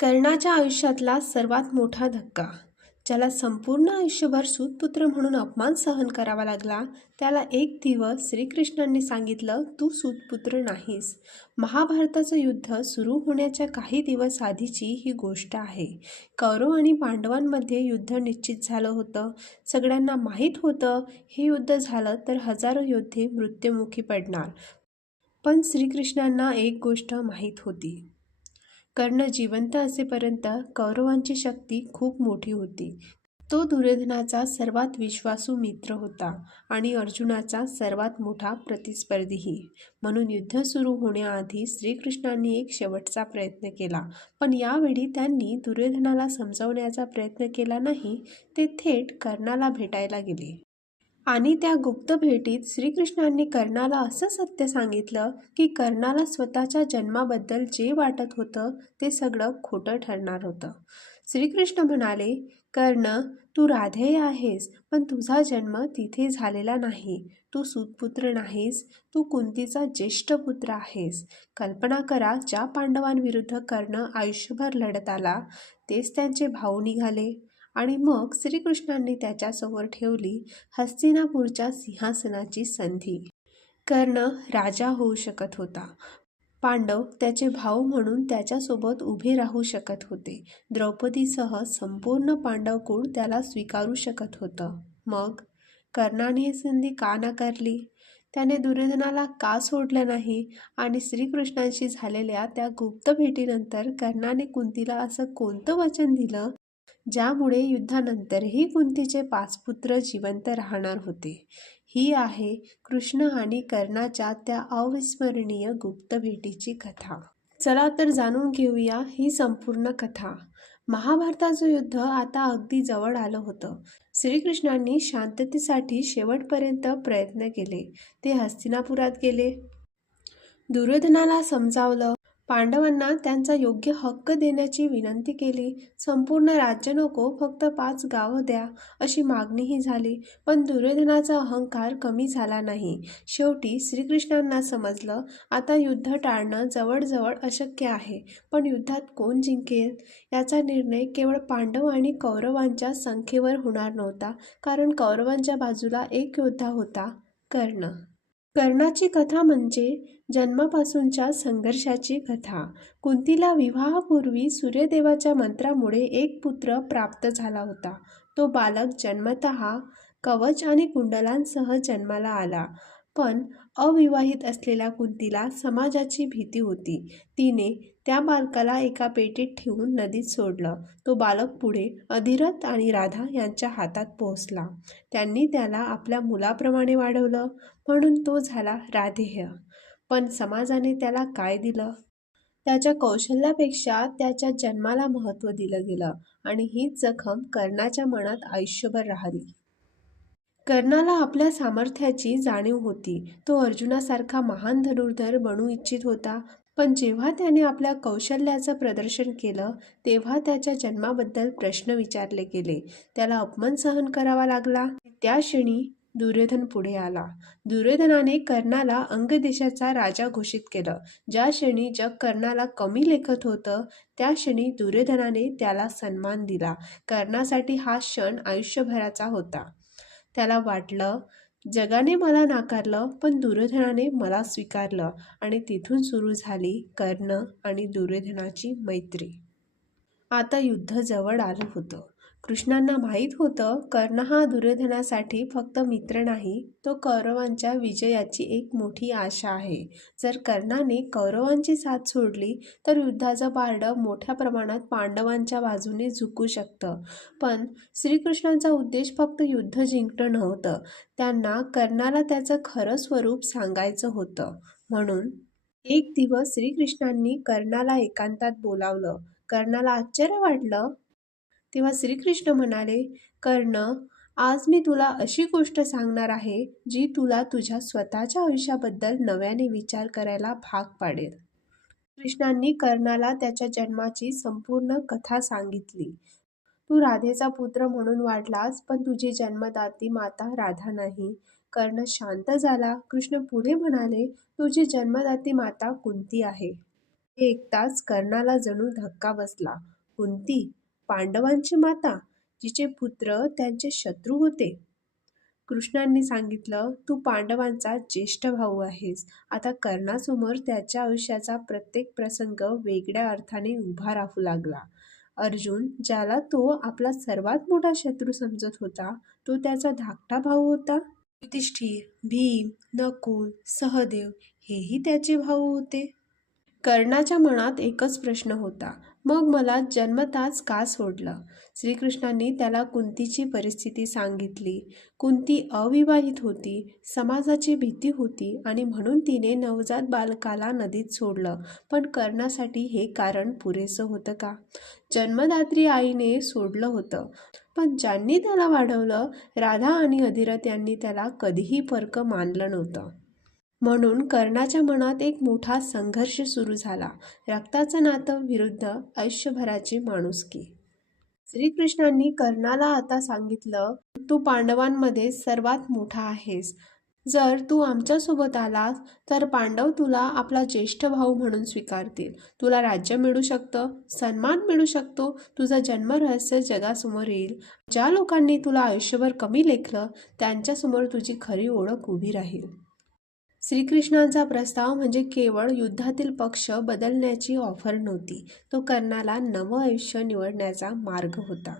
कर्णाच्या आयुष्यातला सर्वात मोठा धक्का. ज्याला संपूर्ण आयुष्यभर सूतपुत्र म्हणून अपमान सहन करावा लागला, त्याला एक दिवस श्रीकृष्णांनी सांगितलं, तू सूतपुत्र नाहीस. महाभारताचं युद्ध सुरू होण्याच्या काही दिवस आधीची ही गोष्ट आहे. कौरव आणि पांडवांमध्ये युद्ध निश्चित झालं होतं. सगळ्यांना माहीत होतं हे युद्ध झालं तर हजारो योद्धे मृत्युमुखी पडणार. पण श्रीकृष्णांना एक गोष्ट माहीत होती. कर्ण जिवंत असेपर्यंत कौरवांची शक्ती खूप मोठी होती. तो दुर्योधनाचा सर्वात विश्वासू मित्र होता आणि अर्जुनाचा सर्वात मोठा प्रतिस्पर्धीही. म्हणून युद्ध सुरू होण्याआधी श्रीकृष्णांनी एक शेवटचा प्रयत्न केला. पण यावेळी त्यांनी दुर्योधनाला समजावण्याचा प्रयत्न केला नाही. ते थेट कर्णाला भेटायला गेले. आणि त्या गुप्त भेटीत श्रीकृष्णांनी कर्णाला असं सत्य सांगितलं की कर्णाला स्वतःच्या जन्माबद्दल जे वाटत होतं ते सगळं खोटं ठरणार होतं. श्रीकृष्ण म्हणाले, कर्ण, तू राधेय आहेस, पण तुझा जन्म तिथे झालेला नाही. तू सूतपुत्र नाहीस, तू कुंतीचा ज्येष्ठ पुत्र आहेस. कल्पना करा, ज्या पांडवांविरुद्ध कर्ण आयुष्यभर लढत आला तेच त्यांचे भाऊ निघाले. आणि मग श्रीकृष्णांनी त्याच्यासमोर ठेवली हस्तिनापूरच्या सिंहासनाची संधी. कर्ण राजा होऊ शकत होता. पांडव त्याचे भाऊ म्हणून त्याच्यासोबत उभे राहू शकत होते. द्रौपदीसह संपूर्ण पांडवकुळ त्याला स्वीकारू शकत होतं. मग कर्णाने ही संधी का नाकारली? त्याने दुर्योधनाला का सोडलं नाही? आणि श्रीकृष्णांशी झालेल्या त्या गुप्त भेटीनंतर कर्णाने कुंतीला असं कोणतं वचन दिलं ज्यामुळे युद्धानंतरही कुंतीचे 5 पुत्र जिवंत राहणार होते? ही आहे कृष्ण आणि कर्णाच्या त्या अविस्मरणीय गुप्त भेटीची कथा. चला तर जाणून घेऊया ही संपूर्ण कथा. महाभारताचं युद्ध आता अगदी जवळ आलं होतं. श्रीकृष्णांनी शांततेसाठी शेवटपर्यंत प्रयत्न केले. ते हस्तिनापुरात गेले. दुर्योधनाला समजावलं. पांडवांना त्यांचा योग्य हक्क देण्याची विनंती केली. संपूर्ण राज्य नको, फक्त 5 गावं द्या अशी मागणीही झाली. पण दुर्योधनाचा अहंकार कमी झाला नाही. शेवटी श्रीकृष्णांना समजलं आता युद्ध टाळणं जवळजवळ अशक्य आहे. पण युद्धात कोण जिंकेल याचा निर्णय केवळ पांडव आणि कौरवांच्या संख्येवर होणार नव्हता, कारण कौरवांच्या बाजूला एक योद्धा होता, कर्ण. कर्णाची कथा म्हणजे जन्मापासूनच्या संघर्षाची कथा. कुंतीला विवाहापूर्वी सूर्यदेवाच्या मंत्रामुळे एक पुत्र प्राप्त झाला होता. तो बालक जन्मतः कवच आणि कुंडलांसह जन्माला आला. पण अविवाहित असलेल्या कुंतीला समाजाची भीती होती. तिने त्या बालकाला एका पेटीत ठेवून नदीत सोडलं. तो बालक पुढे अधिरथ आणि राधा यांच्या हातात पोहोचला. त्यांनी त्याला आपल्या मुलाप्रमाणे वाढवलं, म्हणून तो झाला राधेय. पण समाजाने त्याला काय दिलं? त्याच्या कौशल्यापेक्षा त्याच्या जन्माला महत्त्व दिलं गेलं. आणि हीच जखम कर्णाच्या मनात आयुष्यभर राहिली. कर्णाला आपल्या सामर्थ्याची जाणीव होती. तो अर्जुनासारखा महान धनुर्धर बनू इच्छित होता. पण जेव्हा त्याने आपल्या कौशल्याचं प्रदर्शन केलं तेव्हा त्याच्या जन्माबद्दल प्रश्न विचारले गेले. त्याला अपमान सहन करावा लागला. त्या क्षणी दुर्योधन पुढे आला. दुर्योधनाने कर्णाला अंग देशाचा राजा घोषित केलं. ज्या क्षणी जग कर्णाला कमी लेखत होतं त्या क्षणी दुर्योधनाने त्याला सन्मान दिला. कर्णासाठी हा क्षण आयुष्यभराचा होता. त्याला वाटलं, जगाने मला नाकारलं पण दुर्योधनाने मला स्वीकारलं. आणि तिथून सुरू झाली कर्ण आणि दुर्योधनाची मैत्री. आता युद्ध जवळ आलं होतं. कृष्णांना माहीत होतं कर्ण हा दुर्योधनासाठी फक्त मित्र नाही, तो कौरवांच्या विजयाची एक मोठी आशा आहे. जर कर्णाने कौरवांची साथ सोडली तर युद्धाचं पारडं मोठ्या प्रमाणात पांडवांच्या बाजूने झुकू शकतं. पण श्रीकृष्णांचा उद्देश फक्त युद्ध जिंकणं नव्हतं. त्यांना कर्णाला त्याचं खरं स्वरूप सांगायचं होतं. म्हणून एक दिवस श्रीकृष्णांनी कर्णाला एकांतात बोलावलं. कर्णाला आश्चर्य वाटलं. तेव्हा श्रीकृष्ण म्हणाले, कर्ण, आज मी तुला अशी गोष्ट सांगणार आहे जी तुला तुझ्या स्वतःच्या आयुष्याबद्दल नव्याने विचार करायला भाग पाडेल. कृष्णांनी कर्णाला त्याच्या जन्माची संपूर्ण कथा सांगितली. तू राधेचा पुत्र म्हणून वाढलास, पण तुझी जन्मदाती माता राधा नाही. कर्ण शांत झाला. कृष्ण पुढे म्हणाले, तुझी जन्मदाती माता कुंती आहे. हे ऐकताच कर्णाला जणू धक्का बसला. कुंती, पांडवांची माता, जिचे पुत्र त्यांचे शत्रू होते. कृष्णांनी सांगितलं, तू पांडवांचा ज्येष्ठ भाऊ आहेस. आता कर्णासमोर त्याच्या आयुष्याचा प्रत्येक प्रसंग वेगळ्या अर्थाने उभा राहू लागला. अर्जुन, ज्याला तो आपला सर्वात मोठा शत्रू समजत होता, तो त्याचा धाकटा भाऊ होता. युधिष्ठिर, भीम, नकुल, सहदेव हेही त्याचे भाऊ होते. कर्णाच्या मनात एकच प्रश्न होता, मग मला जन्मताच का सोडलं? श्रीकृष्णांनी त्याला कुंतीची परिस्थिती सांगितली. कुंती अविवाहित होती, समाजाची भीती होती आणि म्हणून तिने नवजात बालकाला नदीत सोडलं. पण कर्णासाठी हे कारण पुरेसं होतं का? जन्मदात्री आईने सोडलं होतं, पण ज्यांनी त्याला वाढवलं, राधा आणि अधिरथ यांनी त्याला कधीही परक मानलं नव्हतं. म्हणून कर्णाच्या मनात एक मोठा संघर्ष सुरू झाला. रक्ताचं नातं विरुद्ध आयुष्यभराची माणुसकी. श्रीकृष्णांनी कर्णाला आता सांगितलं, तू पांडवांमध्ये सर्वात मोठा आहेस. जर तू आमच्यासोबत आलास तर पांडव तुला आपला ज्येष्ठ भाऊ म्हणून स्वीकारतील. तुला राज्य मिळू शकतं, सन्मान मिळू शकतो, तुझं जन्मरहस्य जगासमोर येईल. ज्या लोकांनी तुला आयुष्यभर कमी लेखलं त्यांच्यासमोर तुझी खरी ओळख उभी राहील. श्रीकृष्णांचा प्रस्ताव म्हणजे केवळ युद्धातील पक्ष बदलण्याची ऑफर नव्हती, तो कर्णाला नवं आयुष्य निवडण्याचा मार्ग होता.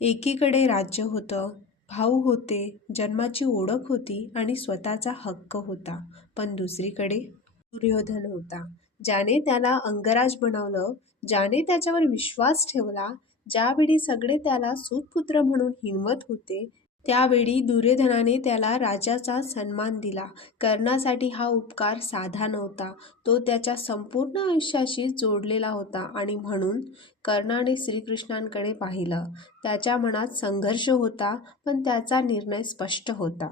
एकीकडे राज्य होतं, भाऊ होते, जन्माची ओळख होती आणि स्वतःचा हक्क होता. पण दुसरीकडे दुर्योधन होता, ज्याने त्याला अंगराज बनवलं, ज्याने त्याच्यावर विश्वास ठेवला. ज्यावेळी सगळे त्याला सूतपुत्र म्हणून हिणवत होते, त्यावेळी दुर्योधनाने त्याला राजाचा सन्मान दिला. कर्णासाठी हा उपकार साधा नव्हता, तो त्याच्या संपूर्ण आयुष्याशी जोडलेला होता आणि म्हणून कर्णाने श्रीकृष्णांकडे पाहिलं. त्याच्या मनात संघर्ष होता, पण त्याचा निर्णय स्पष्ट होता.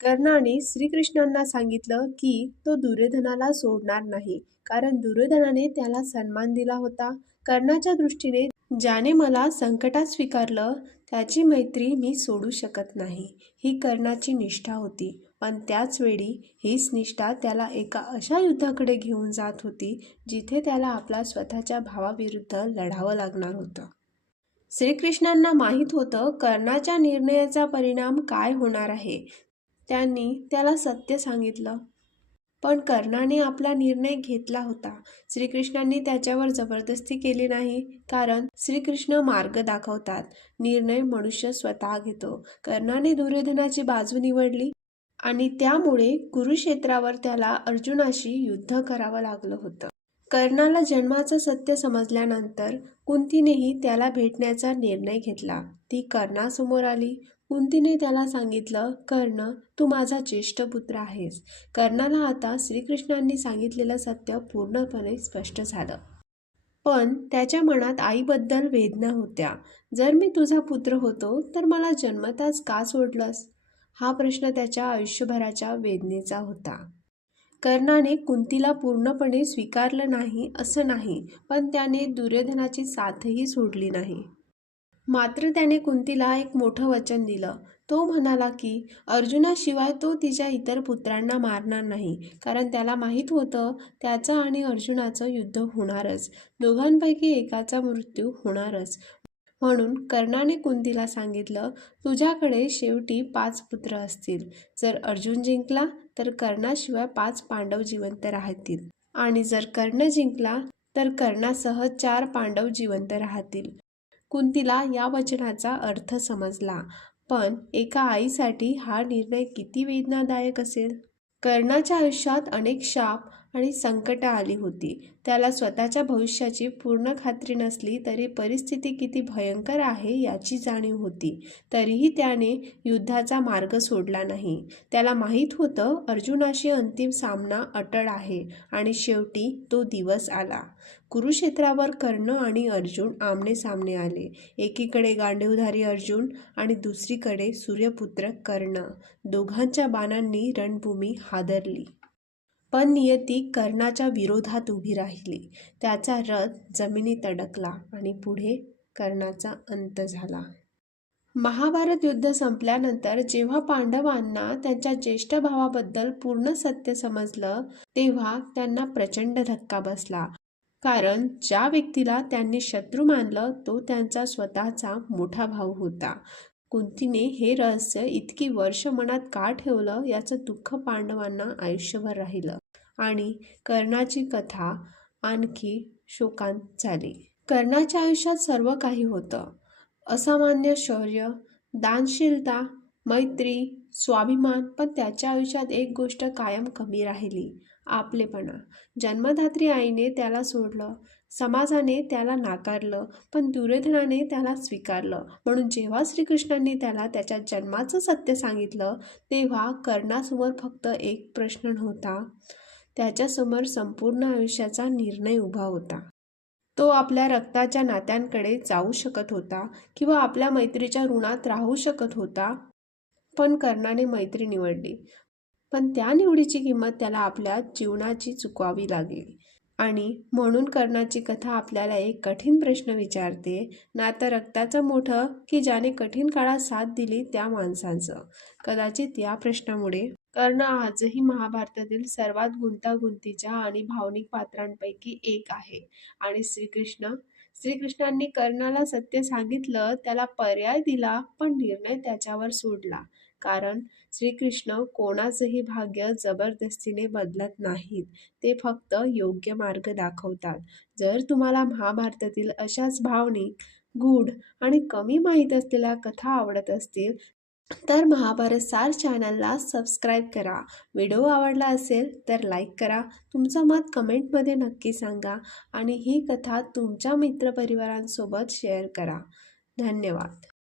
कर्णाने श्रीकृष्णांना सांगितलं की तो दुर्योधनाला सोडणार नाही, कारण दुर्योधनाने त्याला सन्मान दिला होता. कर्णाच्या दृष्टीने ज्याने मला संकटात स्वीकारलं त्याची मैत्री मी सोडू शकत नाही, ही कर्णाची निष्ठा होती. पण त्याच वेळी हीच निष्ठा त्याला एका अशा युद्धाकडे घेऊन जात होती जिथे त्याला आपला स्वतःच्या भावाविरुद्ध लढावं लागणार होतं. श्रीकृष्णांना माहीत होतं कर्णाच्या निर्णयाचा परिणाम काय होणार आहे. त्यांनी त्याला सत्य सांगितलं, पण कर्णाने आपला निर्णय घेतला होता. श्रीकृष्णांनी त्याच्यावर जबरदस्ती केली नाही, कारण श्रीकृष्ण मार्ग दाखवतात, निर्णय मनुष्य स्वतः घेतो. कर्णाने दुर्योधनाची बाजू निवडली आणि त्यामुळे कुरुक्षेत्रावर त्याला अर्जुनाशी युद्ध करावं लागलं होतं. कर्णाला जन्माचं सत्य समजल्यानंतर कुंतीनेही त्याला भेटण्याचा निर्णय घेतला. ती कर्णासमोर आली. कुंतीने त्याला सांगितलं, कर्ण, तू माझा ज्येष्ठ पुत्र आहेस. कर्णाला आता श्रीकृष्णांनी सांगितलेलं सत्य पूर्णपणे स्पष्ट झालं. पण त्याच्या मनात आईबद्दल वेदना होत्या. जर मी तुझा पुत्र होतो तर मला जन्मताच का सोडलंस? हा प्रश्न त्याच्या आयुष्यभराच्या वेदनेचा होता. कर्णाने कुंतीला पूर्णपणे स्वीकारलं नाही असं नाही, पण त्याने दुर्योधनाची साथही सोडली नाही. मात्र त्याने कुंतीला एक मोठं वचन दिलं. तो म्हणाला की अर्जुनाशिवाय तो तिच्या इतर पुत्रांना मारणार नाही, कारण त्याला माहीत होतं त्याचं आणि अर्जुनाचं युद्ध होणारच, दोघांपैकी एकाचा मृत्यू होणारच. म्हणून कर्णाने कुंतीला सांगितलं, तुझ्याकडे शेवटी 5 पुत्र असतील. जर अर्जुन जिंकला तर कर्णाशिवाय 5 पांडव जिवंत राहतील आणि जर कर्ण जिंकला तर कर्णासह 4 पांडव जिवंत राहतील. कुंतीला या वचनाचा अर्थ समजला, पण एका आईसाठी हा निर्णय किती वेदनादायक असेल. कर्णाच्या आयुष्यात अनेक शाप आणि संकटं आली होती. त्याला स्वतःच्या भविष्याची पूर्ण खात्री नसली तरी परिस्थिती किती भयंकर आहे याची जाणीव होती. तरीही त्याने युद्धाचा मार्ग सोडला नाही. त्याला माहीत होतं अर्जुनाशी अंतिम सामना अटळ आहे आणि शेवटी तो दिवस आला. कुरुक्षेत्रावर कर्ण आणि अर्जुन आमने सामने आले. एकीकडे गांडीवधारी अर्जुन आणि दुसरीकडे सूर्यपुत्र कर्ण. दोघांच्या बाणांनी रणभूमी हादरली. पण नियती कर्णाच्या विरोधात उभी राहिली. त्याचा रथ जमिनीत अडकला आणि पुढे कर्णाचा अंत झाला. महाभारत युद्ध संपल्यानंतर जेव्हा पांडवांना त्यांच्या ज्येष्ठ भावाबद्दल पूर्ण सत्य समजलं, तेव्हा त्यांना प्रचंड धक्का बसला. कारण ज्या व्यक्तीला त्यांनी शत्रू मानलं तो त्यांचा स्वतःचा मोठा भाऊ होता. कुंतीने हे रहस्य इतकी वर्ष मनात का ठेवलं याचं दुःख पांडवांना आयुष्यभर राहिलं आणि कर्णाची कथा आणखी शोकांत झाली. कर्णाच्या आयुष्यात सर्व काही होतं. असामान्य शौर्य, दानशीलता, मैत्री, स्वाभिमान, पण त्याच्या आयुष्यात एक गोष्ट कायम कमी राहिली, आपलेपणा. जन्मदात्री आईने त्याला सोडलं, समाजाने त्याला नाकारलं, पण दुर्योधनाने त्याला स्वीकारलं. म्हणून जेव्हा श्रीकृष्णांनी त्याला त्याच्या जन्माचं सत्य सांगितलं तेव्हा कर्णासमोर फक्त एक प्रश्न नव्हता, त्याच्यासमोर संपूर्ण आयुष्याचा निर्णय उभा होता. तो आपल्या रक्ताच्या नात्यांकडे जाऊ शकत होता किंवा आपल्या मैत्रीच्या ऋणात राहू शकत होता, पण कर्णाने मैत्री निवडली. पण त्या निवडीची किंमत त्याला आपल्या जीवनाची चुकवावी लागली. आणि म्हणून कर्णाची कथा आपल्याला एक कठीण प्रश्न विचारते, नातं रक्ताचं मोठं की ज्याने कठीण काळात साथ दिली त्या माणसांचं. कदाचित या प्रश्नामुळे कर्ण आजही महाभारतातील सर्वात गुंतागुंतीच्या आणि भावनिक पात्रांपैकी एक आहे. आणि श्रीकृष्णांनी कर्णाला सत्य सांगितलं, त्याला पर्याय दिला, पण निर्णय त्याच्यावर सोडला. कारण श्रीकृष्ण कोणाचंही भाग्य जबरदस्तीने बदलत नाहीत, ते फक्त योग्य मार्ग दाखवतात. जर तुम्हाला महाभारतातील अशाच भावनिक, गूढ आणि कमी माहीत असलेल्या कथा आवडत असतील तर महाभारत सार चॅनलला सबस्क्राईब करा. व्हिडिओ आवडला असेल तर लाईक करा, तुमचं मत कमेंटमध्ये नक्की सांगा आणि ही कथा तुमच्या मित्रपरिवारांसोबत शेअर करा. धन्यवाद.